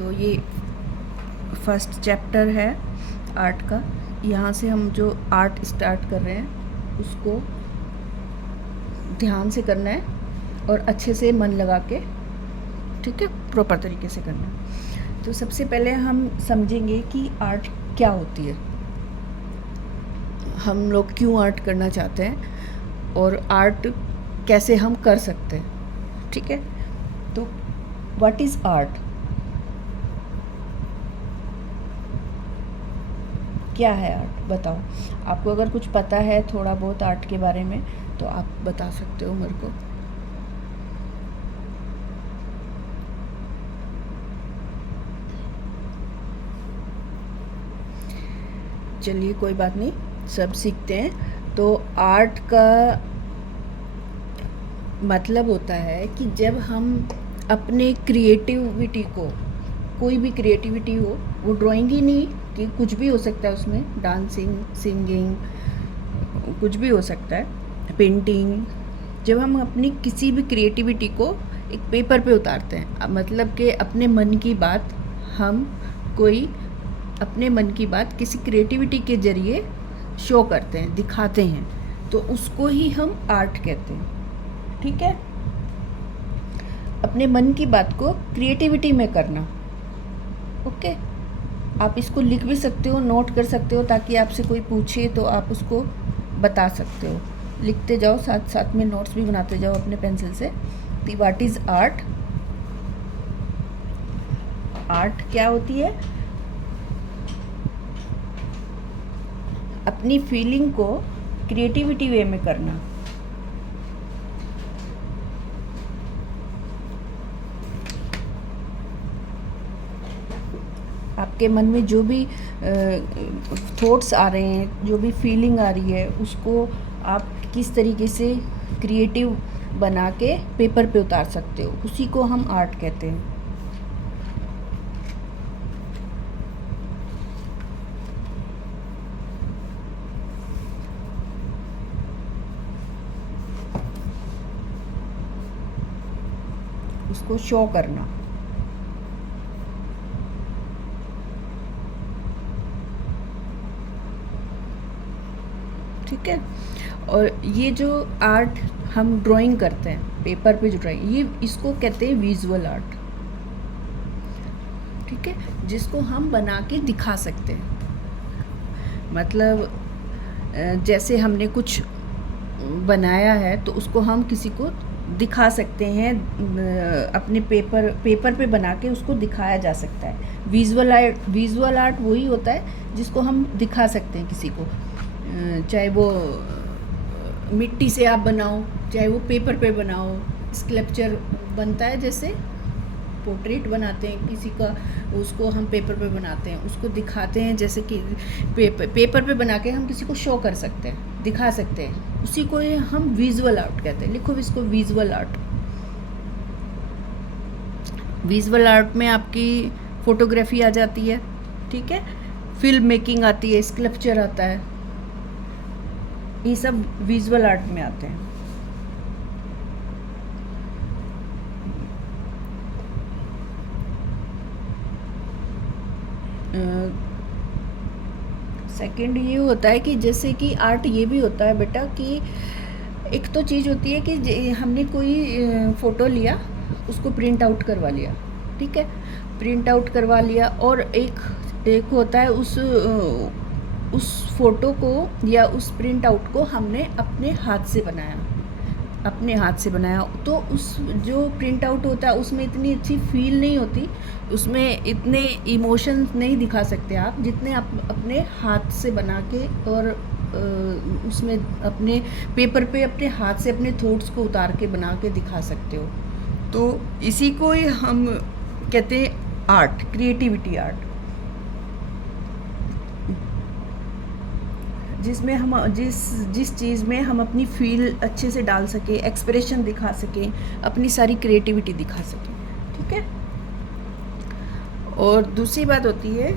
तो ये first chapter है आर्ट का। यहाँ से हम जो आर्ट स्टार्ट कर रहे हैं उसको ध्यान से करना है और अच्छे से मन लगा के, ठीक है, प्रॉपर तरीके से करना है। तो सबसे पहले हम समझेंगे कि आर्ट क्या होती है, हम लोग क्यों आर्ट करना चाहते हैं और आर्ट कैसे हम कर सकते हैं, ठीक है। तो व्हाट इज़ आर्ट, क्या है आर्ट, बताओ। आपको अगर कुछ पता है थोड़ा बहुत आर्ट के बारे में तो आप बता सकते हो मेरे को। चलिए कोई बात नहीं, सब सीखते हैं। तो आर्ट का मतलब होता है कि जब हम अपने क्रिएटिविटी को, कोई भी क्रिएटिविटी हो, वो ड्राइंग ही नहीं कि कुछ भी हो सकता है उसमें, डांसिंग, सिंगिंग, कुछ भी हो सकता है, पेंटिंग। जब हम अपनी किसी भी क्रिएटिविटी को एक पेपर पे उतारते हैं, मतलब कि अपने मन की बात, हम कोई अपने मन की बात किसी क्रिएटिविटी के ज़रिए शो करते हैं, दिखाते हैं, तो उसको ही हम आर्ट कहते हैं, ठीक है। अपने मन की बात को क्रिएटिविटी में करना, ओके। आप इसको लिख भी सकते हो, नोट कर सकते हो, ताकि आपसे कोई पूछे तो आप उसको बता सकते हो। लिखते जाओ, साथ साथ में नोट्स भी बनाते जाओ अपने पेंसिल से। तो व्हाट इज़ आर्ट, आर्ट क्या होती है, अपनी फीलिंग को क्रिएटिविटी वे में करना। आपके मन में जो भी थॉट्स आ रहे हैं, जो भी फीलिंग आ रही है, उसको आप किस तरीके से क्रिएटिव बना के पेपर पे उतार सकते हो, उसी को हम आर्ट कहते हैं। उसको शो करना, ठीक है। और ये जो आर्ट हम ड्राइंग करते हैं पेपर पे, जो ड्राइंग, ये इसको कहते हैं विजुअल आर्ट, ठीक है, जिसको हम बना के दिखा सकते हैं। मतलब जैसे हमने कुछ बनाया है तो उसको हम किसी को दिखा सकते हैं, अपने पेपर पे बना के उसको दिखाया जा सकता है। विजुअल आर्ट वही होता है जिसको हम दिखा सकते हैं किसी को, चाहे वो मिट्टी से आप बनाओ, चाहे वो पेपर पे बनाओ, स्कल्पचर बनता है, जैसे पोर्ट्रेट बनाते हैं किसी का, उसको हम पेपर पे बनाते हैं, उसको दिखाते हैं, जैसे कि पेपर पे बना के हम किसी को शो कर सकते हैं, दिखा सकते हैं, उसी को हम विजुअल आर्ट कहते हैं। लिखो इसको विजुअल आर्ट। विजुअल आर्ट में आपकी फोटोग्राफी आ जाती है, ठीक है, फिल्म मेकिंग आती है, स्कल्पचर आता है, ये सब विजुअल आर्ट में आते हैं। सेकंड ये होता है कि जैसे कि आर्ट ये भी होता है बेटा कि एक तो चीज़ होती है कि हमने कोई फ़ोटो लिया, उसको प्रिंट आउट करवा लिया, ठीक है, प्रिंट आउट करवा लिया, और एक होता है उस फ़ोटो को या उस प्रिंट आउट को हमने अपने हाथ से बनाया, तो उस जो प्रिंट आउट होता है उसमें इतनी अच्छी फील नहीं होती, उसमें इतने इमोशंस नहीं दिखा सकते आप जितने आप अपने हाथ से बना के, और उसमें अपने पेपर पे अपने हाथ से अपने थॉट्स को उतार के बना के दिखा सकते हो। तो इसी को ही हम कहते हैं आर्ट, क्रिएटिविटी आर्ट, जिसमें हम जिस चीज़ में हम अपनी फील अच्छे से डाल सके, एक्सप्रेशन दिखा सकें, अपनी सारी क्रिएटिविटी दिखा सकें, ठीक है। और दूसरी बात होती है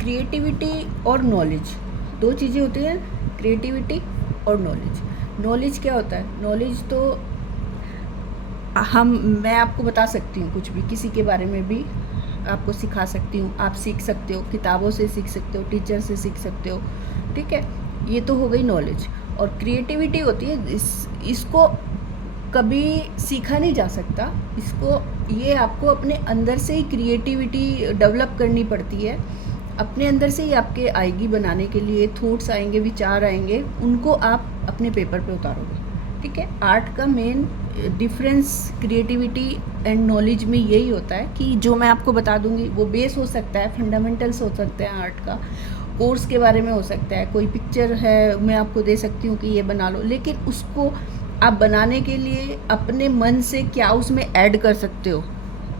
क्रिएटिविटी और नॉलेज, दो चीज़ें होती हैं, क्रिएटिविटी और नॉलेज। नॉलेज क्या होता है, नॉलेज तो मैं आपको बता सकती हूँ कुछ भी, किसी के बारे में भी आपको सिखा सकती हूँ, आप सीख सकते हो, किताबों से सीख सकते हो, टीचर से सीख सकते हो, ठीक है। ये तो हो गई नॉलेज। और क्रिएटिविटी होती है, इसको कभी सीखा नहीं जा सकता, इसको ये आपको अपने अंदर से ही क्रिएटिविटी डेवलप करनी पड़ती है, अपने अंदर से ही आपके आएगी बनाने के लिए, थॉट्स आएंगे, विचार आएंगे, उनको आप अपने पेपर पे उतारोगे, ठीक है। आर्ट का main difference creativity and knowledge में यही होता है कि जो मैं आपको बता दूंगी वो बेस हो सकता है, फंडामेंटल्स हो सकते हैं आर्ट का, कोर्स के बारे में हो सकता है, कोई पिक्चर है मैं आपको दे सकती हूँ कि ये बना लो, लेकिन उसको आप बनाने के लिए अपने मन से क्या उसमें ऐड कर सकते हो,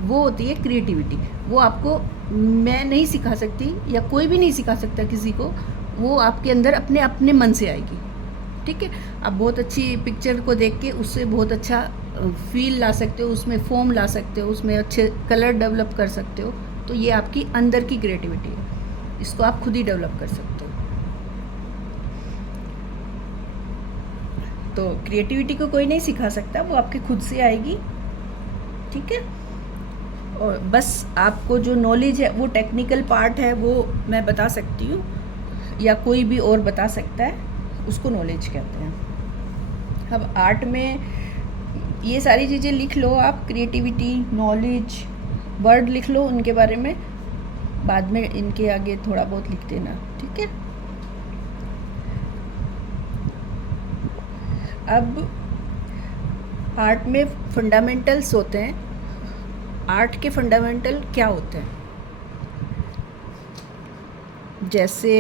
वो होती है क्रिएटिविटी। वो आपको मैं नहीं सिखा सकती या कोई भी नहीं सिखा सकता किसी को, वो आपके अंदर अपने अपने मन से आएगी, ठीक है। आप बहुत अच्छी पिक्चर को देख के उससे बहुत अच्छा फील ला सकते हो, उसमें फॉर्म ला सकते हो, उसमें अच्छे कलर डेवलप कर सकते हो, तो ये आपकी अंदर की क्रिएटिविटी है, इसको आप खुद ही डेवलप कर सकते हो। तो क्रिएटिविटी को कोई नहीं सिखा सकता, वो आपके खुद से आएगी, ठीक है। और बस आपको जो नॉलेज है वो टेक्निकल पार्ट है, वो मैं बता सकती हूँ या कोई भी और बता सकता है, उसको नॉलेज कहते हैं। अब आर्ट में ये सारी चीज़ें लिख लो आप, क्रिएटिविटी, नॉलेज, वर्ड लिख लो उनके बारे में, बाद में इनके आगे थोड़ा बहुत लिख देना, ठीक है। अब आर्ट में फंडामेंटल्स होते हैं। आर्ट के फंडामेंटल क्या होते हैं? जैसे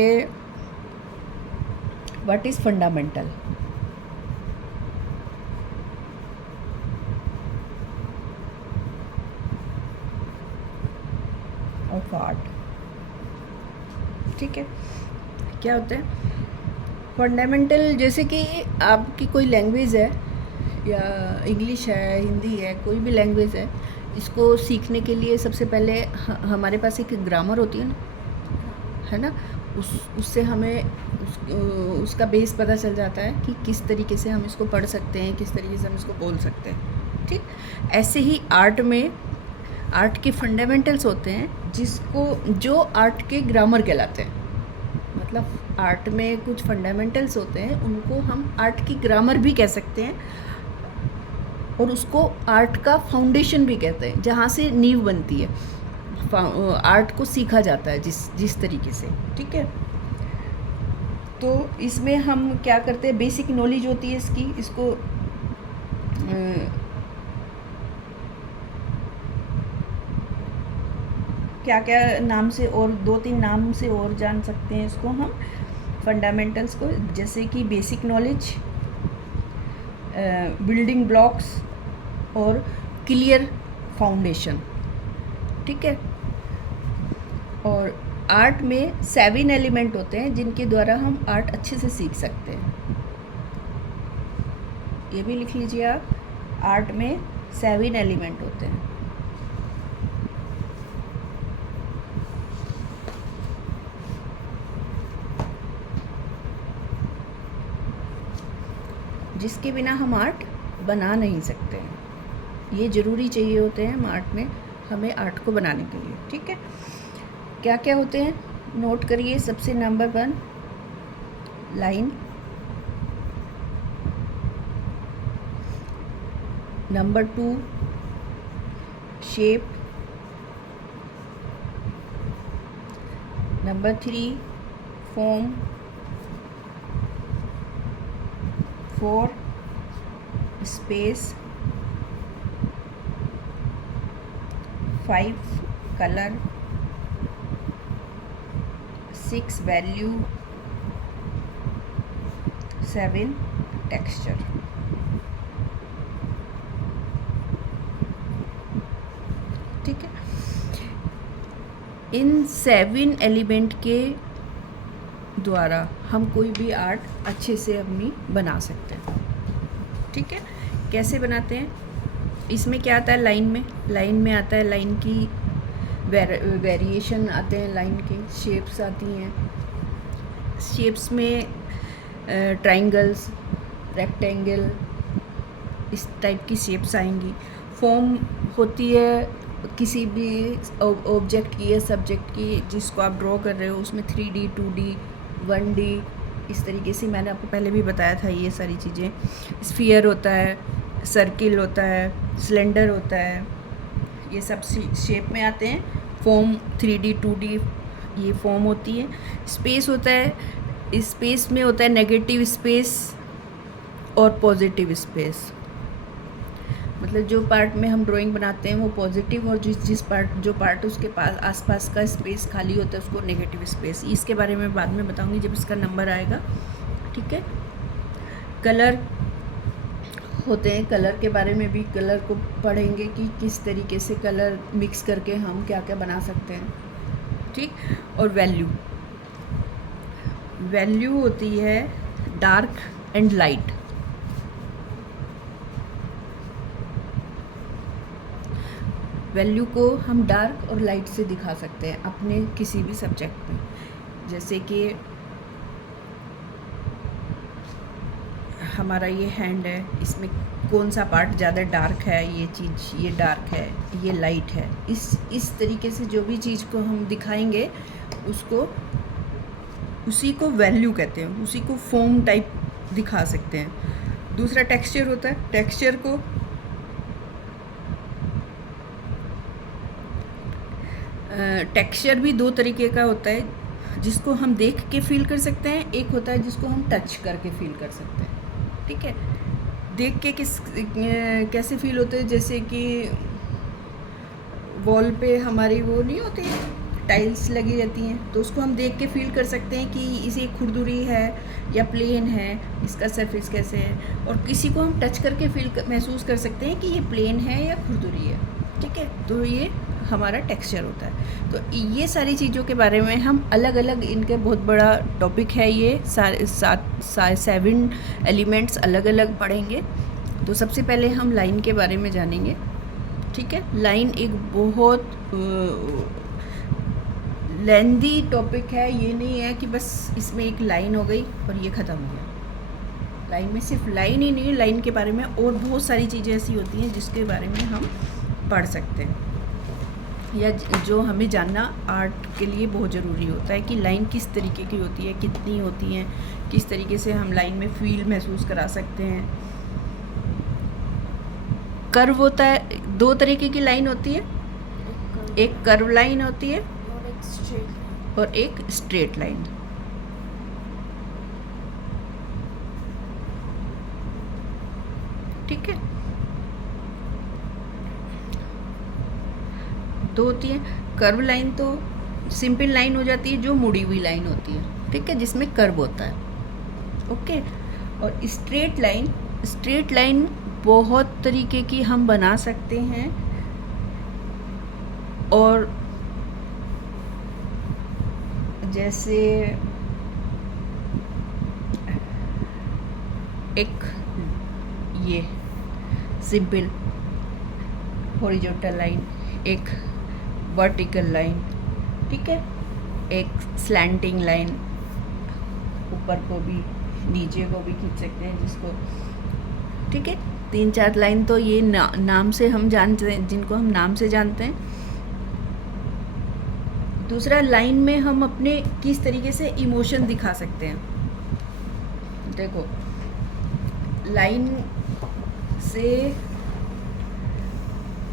what is fundamental? Of art, ठीक है। क्या होते हैं फंडामेंटल? जैसे कि आपकी कोई लैंग्वेज है, या इंग्लिश है, हिंदी है, कोई भी लैंग्वेज है, इसको सीखने के लिए सबसे पहले हमारे पास एक ग्रामर होती है ना, उससे हमें उसका बेस पता चल जाता है कि किस तरीके से हम इसको पढ़ सकते हैं, किस तरीके से हम इसको बोल सकते हैं, ठीक। ऐसे ही आर्ट में आर्ट के फंडामेंटल्स होते हैं, जो आर्ट के ग्रामर कहलाते हैं। मतलब आर्ट में कुछ फंडामेंटल्स होते हैं, उनको हम आर्ट की ग्रामर भी कह सकते हैं, और उसको आर्ट का फाउंडेशन भी कहते हैं, जहाँ से नींव बनती है, आर्ट को सीखा जाता है जिस तरीके से, ठीक है। तो इसमें हम क्या करते हैं, बेसिक नॉलेज होती है इसको क्या क्या नाम से, और 2-3 नाम से और जान सकते हैं इसको हम फंडामेंटल्स को, जैसे कि बेसिक नॉलेज, बिल्डिंग ब्लॉक्स और क्लियर फाउंडेशन, ठीक है। और आर्ट में 7 एलिमेंट होते हैं जिनके द्वारा हम आर्ट अच्छे से सीख सकते हैं। ये भी लिख लीजिए आप, आर्ट में 7 एलिमेंट होते हैं। जिसके बिना हम आर्ट बना नहीं सकते हैं, ये ज़रूरी चाहिए होते हैं हम आर्ट में, हमें आर्ट को बनाने के लिए, ठीक है। क्या क्या होते हैं नोट करिए। सबसे number 1 line, number 2 shape, number 3 form, 4 space, 5 colour, 6 value, 7 texture, ठीक है। इन 7 एलिमेंट के द्वारा हम कोई भी आर्ट अच्छे से अपनी बना सकते हैं, ठीक है। कैसे बनाते हैं? इसमें क्या आता है, लाइन में आता है, लाइन की वेरिएशन आते हैं, लाइन के शेप्स आती हैं। शेप्स में ट्रायंगल्स, रेक्टेंगल, इस टाइप की शेप्स आएंगी। फॉर्म होती है किसी भी ऑब्जेक्ट की या सब्जेक्ट की जिसको आप ड्रॉ कर रहे हो, उसमें 3D 2D 1D इस तरीके से मैंने आपको पहले भी बताया था ये सारी चीज़ें। स्फीयर होता है, सर्किल होता है, सिलेंडर होता है, ये सब शेप में आते हैं। फॉर्म 3D 2D ये फॉर्म होती है। स्पेस होता है, स्पेस में होता है नेगेटिव स्पेस और पॉजिटिव स्पेस। मतलब जो पार्ट में हम ड्राइंग बनाते हैं वो पॉजिटिव, और जिस पार्ट जो पार्ट उसके पास आसपास का स्पेस खाली होता है उसको नेगेटिव स्पेस। इसके बारे में बाद में बताऊंगी जब इसका नंबर आएगा, ठीक है। कलर होते हैं, कलर के बारे में भी कलर को पढ़ेंगे कि किस तरीके से कलर मिक्स करके हम क्या क्या बना सकते हैं, ठीक। और वैल्यू होती है डार्क एंड लाइट। वैल्यू को हम डार्क और लाइट से दिखा सकते हैं अपने किसी भी सब्जेक्ट में। जैसे कि हमारा ये हैंड है, इसमें कौन सा पार्ट ज़्यादा डार्क है, ये चीज़ ये डार्क है, ये लाइट है। इस तरीके से जो भी चीज़ को हम दिखाएंगे उसी को वैल्यू कहते हैं, उसी को फॉर्म टाइप दिखा सकते हैं। दूसरा टेक्सचर होता है। टेक्सचर भी दो तरीके का होता है, जिसको हम देख के फील कर सकते हैं, एक होता है जिसको हम टच करके फील कर सकते हैं, ठीक है। देख के कैसे फील होते हैं, जैसे कि वॉल पे हमारी वो नहीं होती टाइल्स लगी रहती हैं, तो उसको हम देख के फील कर सकते हैं कि इसे खुरदुरी है या प्लेन है, इसका सरफेस कैसे है। और किसी को हम टच करके महसूस कर सकते हैं कि ये प्लेन है या खुरदुरी है, ठीक है। तो ये हमारा टेक्सचर होता है। तो ये सारी चीज़ों के बारे में हम अलग अलग, इनके बहुत बड़ा टॉपिक है ये, 7 एलिमेंट्स अलग अलग पढ़ेंगे। तो सबसे पहले हम लाइन के बारे में जानेंगे, ठीक है। लाइन एक बहुत लेंदी टॉपिक है, ये नहीं है कि बस इसमें एक लाइन हो गई और ये ख़त्म हो गया। लाइन में सिर्फ लाइन ही नहीं, लाइन के बारे में और बहुत सारी चीज़ें ऐसी होती हैं जिसके बारे में हम पढ़ सकते हैं, या जो हमें जानना आर्ट के लिए बहुत ज़रूरी होता है कि लाइन किस तरीके की होती है, कितनी होती हैं, किस तरीके से हम लाइन में फील महसूस करा सकते हैं। कर्व होता है, 2 तरीके की लाइन होती है, एक कर्व लाइन होती है और एक स्ट्रेट लाइन। ठीक है, 2 होती है। कर्व लाइन तो सिंपल लाइन हो जाती है, जो मुड़ी हुई लाइन होती है, ठीक है, जिसमें कर्व होता है, ओके। और स्ट्रेट लाइन बहुत तरीके की हम बना सकते हैं, और जैसे एक ये सिंपल हॉरिजॉन्टल लाइन, एक वर्टिकल लाइन, ठीक है, एक स्लैंटिंग लाइन, ऊपर को भी नीचे को भी खींच सकते हैं जिसको, ठीक है। 3-4 लाइन तो ये नाम से हम जानते हैं, जिनको हम नाम से जानते हैं। दूसरा, लाइन में हम अपने किस तरीके से इमोशन दिखा सकते हैं। देखो, लाइन से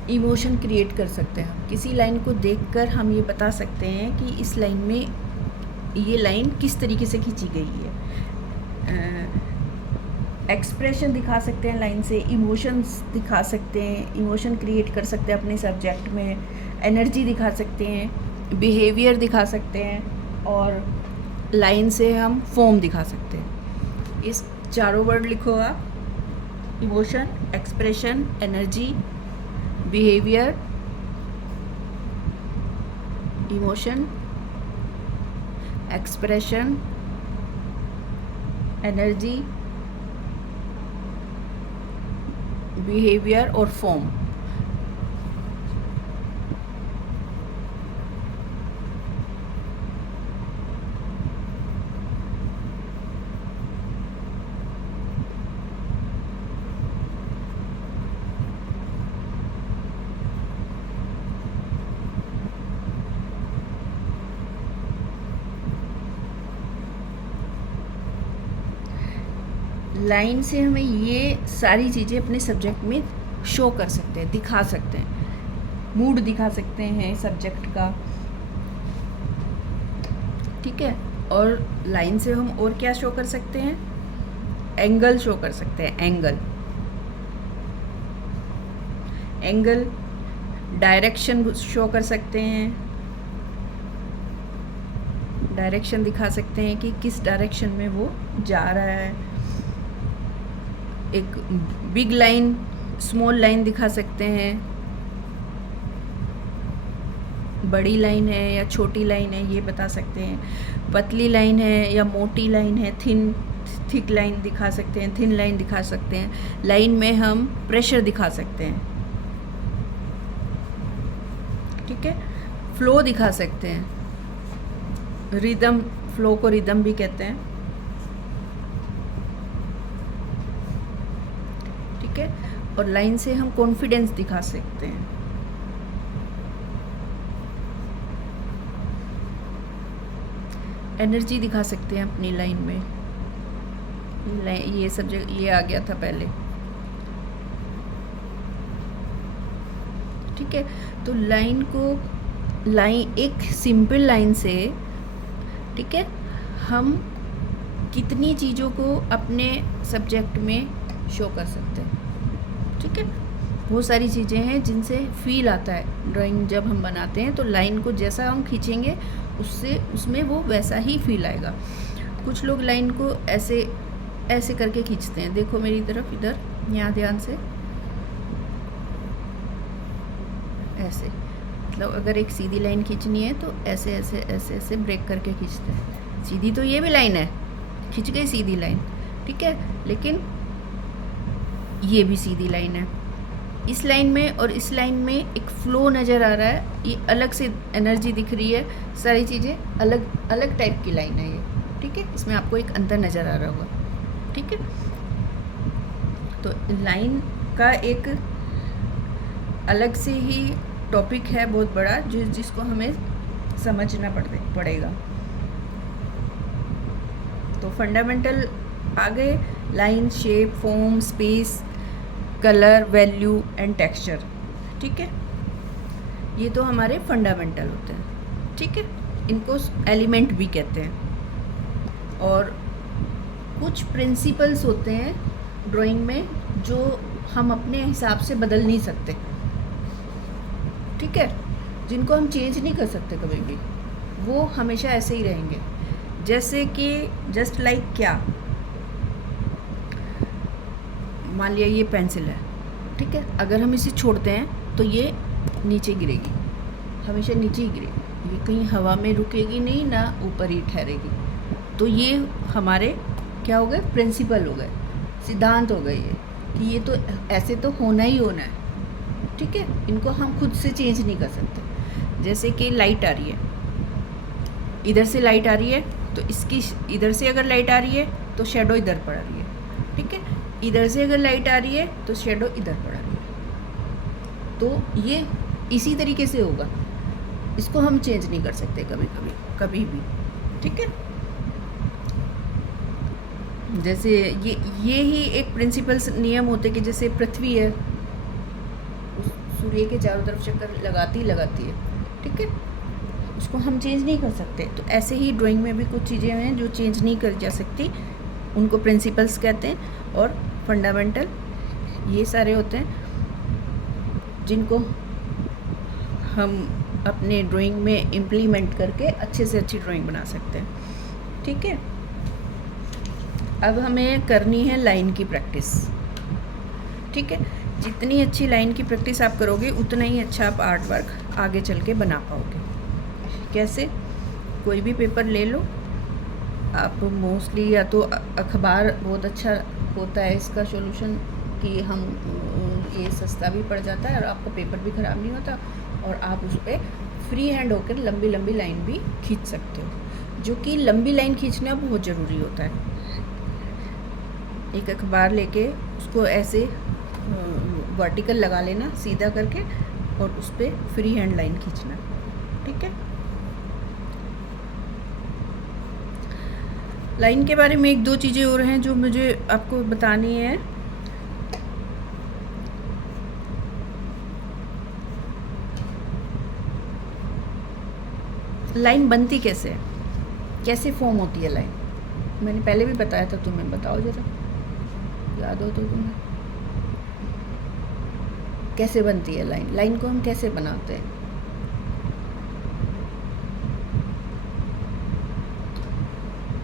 इमोशन क्रिएट कर सकते हैं। किसी लाइन को देखकर हम ये बता सकते हैं कि इस लाइन में ये लाइन किस तरीके से खींची गई है। एक्सप्रेशन दिखा सकते हैं लाइन से, इमोशंस दिखा सकते हैं, इमोशन क्रिएट कर सकते हैं अपने सब्जेक्ट में, एनर्जी दिखा सकते हैं, बिहेवियर दिखा सकते हैं, और लाइन से हम फॉर्म दिखा सकते हैं। इस चारों वर्ड लिखो आप: emotion, expression, energy, behaviour, emotion, expression, energy, behaviour और फॉर्म। लाइन से हमें ये सारी चीज़ें अपने सब्जेक्ट में शो कर सकते हैं, दिखा सकते हैं, मूड दिखा सकते हैं सब्जेक्ट का, ठीक है। और लाइन से हम और क्या शो कर सकते हैं, एंगल शो कर सकते हैं, एंगल, डायरेक्शन शो कर सकते हैं, डायरेक्शन दिखा सकते हैं कि किस डायरेक्शन में वो जा रहा है। एक बिग लाइन, स्मॉल लाइन दिखा सकते हैं, बड़ी लाइन है या छोटी लाइन है ये बता सकते हैं, पतली लाइन है या मोटी लाइन है, थिक लाइन दिखा सकते हैं, थिन लाइन दिखा सकते हैं। लाइन में हम प्रेशर दिखा सकते हैं, ठीक है, फ्लो दिखा सकते हैं, रिदम, फ्लो को रिदम भी कहते हैं, ठीक है। और लाइन से हम कॉन्फिडेंस दिखा सकते हैं, एनर्जी दिखा सकते हैं अपनी लाइन में। ये सब्जेक्ट ये आ गया था पहले, ठीक है। तो लाइन एक सिंपल लाइन से, ठीक है, हम कितनी चीज़ों को अपने सब्जेक्ट में शो कर सकते हैं, ठीक है। बहुत सारी चीज़ें हैं जिनसे फील आता है ड्राइंग जब हम बनाते हैं, तो लाइन को जैसा हम खींचेंगे उसमें वो वैसा ही फील आएगा। कुछ लोग लाइन को ऐसे ऐसे करके खींचते हैं, देखो मेरी तरफ, इधर, यहाँ ध्यान से, ऐसे, मतलब अगर एक सीधी लाइन खींचनी है तो ऐसे ऐसे ऐसे ऐसे ब्रेक करके खींचते हैं। सीधी तो ये भी लाइन है, खींच गई सीधी लाइन, ठीक है, लेकिन ये भी सीधी लाइन है। इस लाइन में और इस लाइन में एक फ्लो नज़र आ रहा है, ये अलग से एनर्जी दिख रही है, सारी चीज़ें अलग अलग टाइप की लाइन है ये, ठीक है। इसमें आपको एक अंतर नज़र आ रहा होगा, ठीक है। तो लाइन का एक अलग से ही टॉपिक है बहुत बड़ा, जिसको हमें समझना पड़ेगा। तो फंडामेंटल आ गए, line, shape, form, space, colour, value and texture, ठीक है। ये तो हमारे फंडामेंटल होते हैं, ठीक है। इनको एलिमेंट भी कहते हैं। और कुछ प्रिंसिपल्स होते हैं ड्राइंग में जो हम अपने हिसाब से बदल नहीं सकते, ठीक है, जिनको हम चेंज नहीं कर सकते कभी भी, वो हमेशा ऐसे ही रहेंगे। जैसे कि जस्ट लाइक क्या, मान लिया ये पेंसिल है, ठीक है, अगर हम इसे छोड़ते हैं तो ये नीचे गिरेगी, हमेशा नीचे ही गिरेगी, ये कहीं हवा में रुकेगी नहीं, ना ऊपर ही ठहरेगी। तो ये हमारे क्या हो गए, प्रिंसिपल हो गए, सिद्धांत हो गए, ये कि ये तो ऐसे तो होना ही होना है, ठीक है। इनको हम खुद से चेंज नहीं कर सकते। जैसे कि लाइट आ रही है, इधर से लाइट आ रही है, तो इसकी इधर से अगर लाइट आ रही है तो शेडो इधर पड़ रही है, ठीक है। इधर से अगर लाइट आ रही है तो शेडो इधर पड़ रही है। तो ये इसी तरीके से होगा, इसको हम चेंज नहीं कर सकते कभी भी, ठीक है। जैसे ये ही एक प्रिंसिपल्स नियम होते कि जैसे पृथ्वी है, सूर्य के चारों तरफ चक्कर लगाती है, ठीक है, उसको हम चेंज नहीं कर सकते। तो ऐसे ही ड्राइंग में भी कुछ चीज़ें हैं जो चेंज नहीं कर जा सकती, उनको प्रिंसिपल्स कहते हैं। और फंडामेंटल ये सारे होते हैं जिनको हम अपने ड्राइंग में इम्प्लीमेंट करके अच्छे से अच्छी ड्राइंग बना सकते हैं, ठीक है। अब हमें करनी है लाइन की प्रैक्टिस, ठीक है। जितनी अच्छी लाइन की प्रैक्टिस आप करोगे उतना ही अच्छा आप आर्ट वर्क आगे चल के बना पाओगे। कैसे, कोई भी पेपर ले लो आप, मोस्टली या तो अखबार बहुत अच्छा होता है इसका सॉल्यूशन, कि हम ये सस्ता भी पड़ जाता है और आपका पेपर भी ख़राब नहीं होता, और आप उस पर फ्री हैंड होकर लंबी लंबी लाइन भी खींच सकते हो, जो कि लंबी लाइन खींचना बहुत ज़रूरी होता है। एक अखबार लेके उसको ऐसे वर्टिकल लगा लेना सीधा करके, और उस पर फ्री हैंड लाइन खींचना, ठीक है। लाइन के बारे में एक दो चीज़ें और हैं जो मुझे आपको बतानी है। लाइन बनती कैसे है, कैसे फॉर्म होती है लाइन? मैंने पहले भी बताया था, तुम्हें बताओ जरा, याद हो तो तुम्हें। कैसे बनती है लाइन? लाइन को हम कैसे बनाते हैं?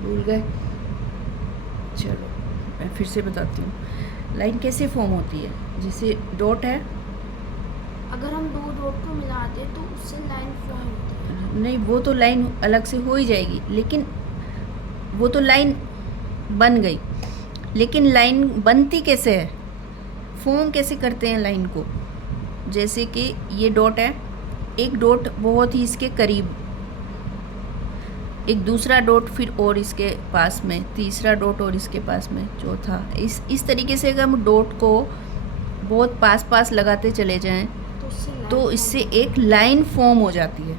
भूल गए? चलो मैं फिर से बताती हूँ। लाइन कैसे फॉर्म होती है? जैसे डॉट है, अगर हम दो डॉट को मिलाते तो उससे लाइन फॉर्म होती है। नहीं वो तो लाइन अलग से हो ही जाएगी, लेकिन वो तो लाइन बन गई, लेकिन लाइन बनती कैसे है, फॉर्म कैसे करते हैं लाइन को? जैसे कि ये डॉट है, एक डॉट बहुत ही इसके करीब, एक दूसरा डॉट फिर और इसके पास में, तीसरा डॉट और इसके पास में, चौथा, इस तरीके से अगर हम डॉट को बहुत पास पास लगाते चले जाएं तो इससे एक लाइन फॉर्म हो जाती है।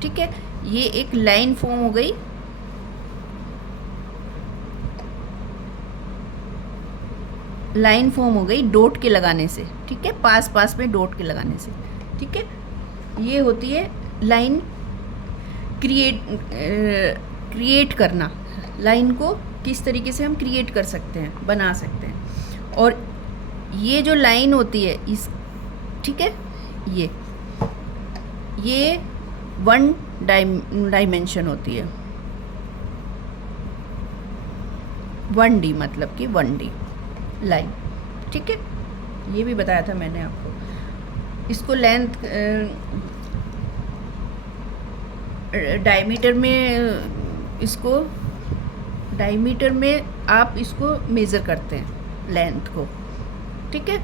ठीक है, ये एक लाइन फॉर्म हो गई। लाइन फॉर्म हो गई डॉट के लगाने से। ठीक है, पास पास में डॉट के लगाने से। ठीक है, ये होती है लाइन क्रिएट करना। लाइन को किस तरीके से हम क्रिएट कर सकते हैं, बना सकते हैं। और ये जो लाइन होती है इस, ठीक है, ये वन डायमेंशन होती है। 1D मतलब कि 1D लाइन। ठीक है, ये भी बताया था मैंने आपको। इसको लेंथ डायमीटर में, इसको डायमीटर में आप इसको मेज़र करते हैं लेंथ को। ठीक है,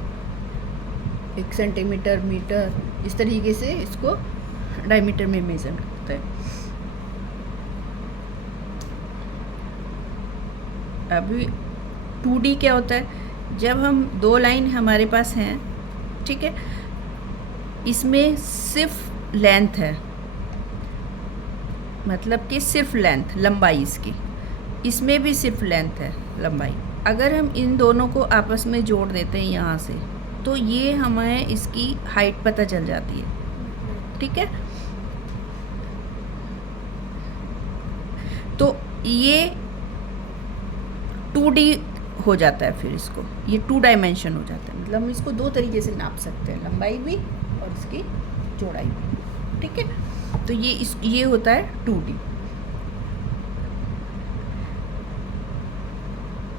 1 सेंटीमीटर, मीटर, इस तरीके से इसको डायमीटर में मेज़र करते हैं। अभी 2D क्या होता है? जब हम दो लाइन हमारे पास हैं, ठीक है, इसमें सिर्फ लेंथ है, मतलब कि सिर्फ लेंथ, लंबाई इसकी, इसमें भी सिर्फ लेंथ है, लंबाई। अगर हम इन दोनों को आपस में जोड़ देते हैं यहाँ से, तो ये हमें इसकी हाइट पता चल जाती है। ठीक है, तो ये 2D हो जाता है, फिर इसको ये 2 डायमेंशन हो जाता है। मतलब हम इसको दो तरीके से नाप सकते हैं, लंबाई भी और इसकी चौड़ाई भी। ठीक है, तो ये होता है 2D।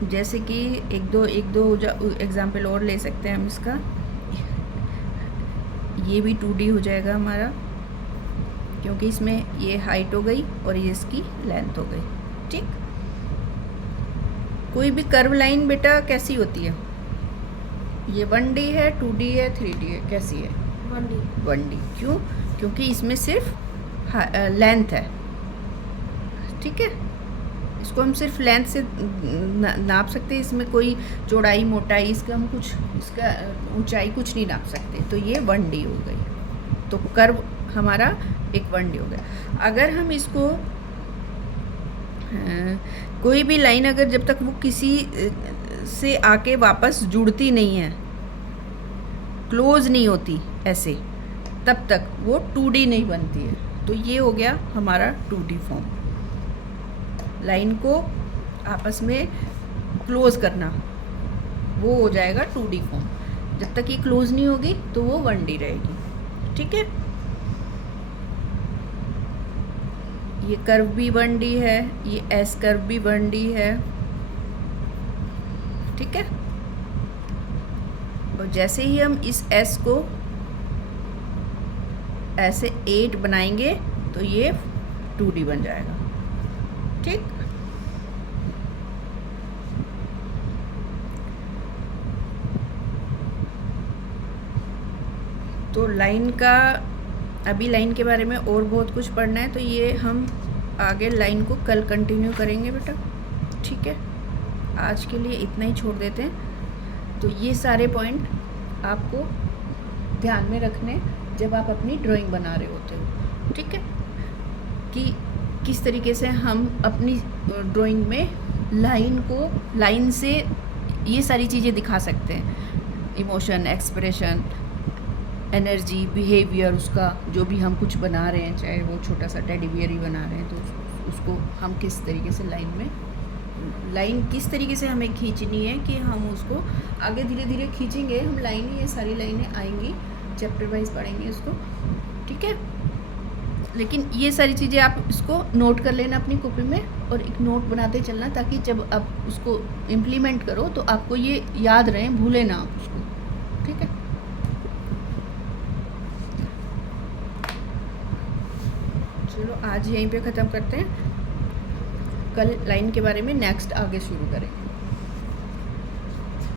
जैसे कि एक दो एग्जाम्पल और ले सकते हैं हम इसका। ये भी 2D हो जाएगा हमारा, क्योंकि इसमें ये हाइट हो गई और ये इसकी लेंथ हो गई। ठीक, कोई भी कर्व लाइन बेटा कैसी होती है? ये 1D है, 2D है, 3D है, कैसी है? 1D। क्यों? क्योंकि इसमें सिर्फ लेंथ है। ठीक है, इसको हम सिर्फ लेंथ से नाप सकते हैं, इसमें कोई चौड़ाई मोटाई इसका हम कुछ, इसका ऊंचाई कुछ नहीं नाप सकते। तो ये 1D हो गई। तो कर्व हमारा एक 1D हो गया। अगर हम इसको कोई भी लाइन, अगर जब तक वो किसी से आके वापस जुड़ती नहीं है, क्लोज नहीं होती ऐसे, तब तक वो 2D नहीं बनती है। तो ये हो गया हमारा 2D फॉर्म। लाइन को आपस में क्लोज करना, वो हो जाएगा 2D फॉर्म। जब तक ये क्लोज नहीं होगी तो वो 1D रहेगी। ठीक है, ये कर्व भी 1D है, ये एस कर्व भी 1D है। ठीक है, और जैसे ही हम इस एस को ऐसे 8 बनाएंगे तो ये 2D बन जाएगा। ठीक, तो लाइन का, अभी लाइन के बारे में और बहुत कुछ पढ़ना है, तो ये हम आगे लाइन को कल कंटिन्यू करेंगे बेटा। ठीक है, आज के लिए इतना ही छोड़ देते हैं। तो ये सारे पॉइंट आपको ध्यान में रखने जब आप अपनी ड्राइंग बना रहे होते हो। ठीक है, कि किस तरीके से हम अपनी ड्राइंग में लाइन से ये सारी चीज़ें दिखा सकते हैं, इमोशन, एक्सप्रेशन, एनर्जी, बिहेवियर, उसका जो भी हम कुछ बना रहे हैं, चाहे वो छोटा सा टेडी बियर ही बना रहे हैं, तो उसको हम किस तरीके से लाइन किस तरीके से हमें खींचनी है कि हम उसको आगे धीरे धीरे खींचेंगे हम लाइन, ये सारी लाइनें आएंगी, चैप्टर वाइज पढ़ेंगे उसको, ठीक है। लेकिन ये सारी चीज़ें आप इसको नोट कर लेना अपनी कॉपी में और एक नोट बनाते चलना, ताकि जब आप उसको इम्प्लीमेंट करो तो आपको ये याद रहे, भूले ना आप उसको, ठीक है। चलो आज यहीं पे ख़त्म करते हैं, कल लाइन के बारे में नेक्स्ट आगे शुरू करेंगे।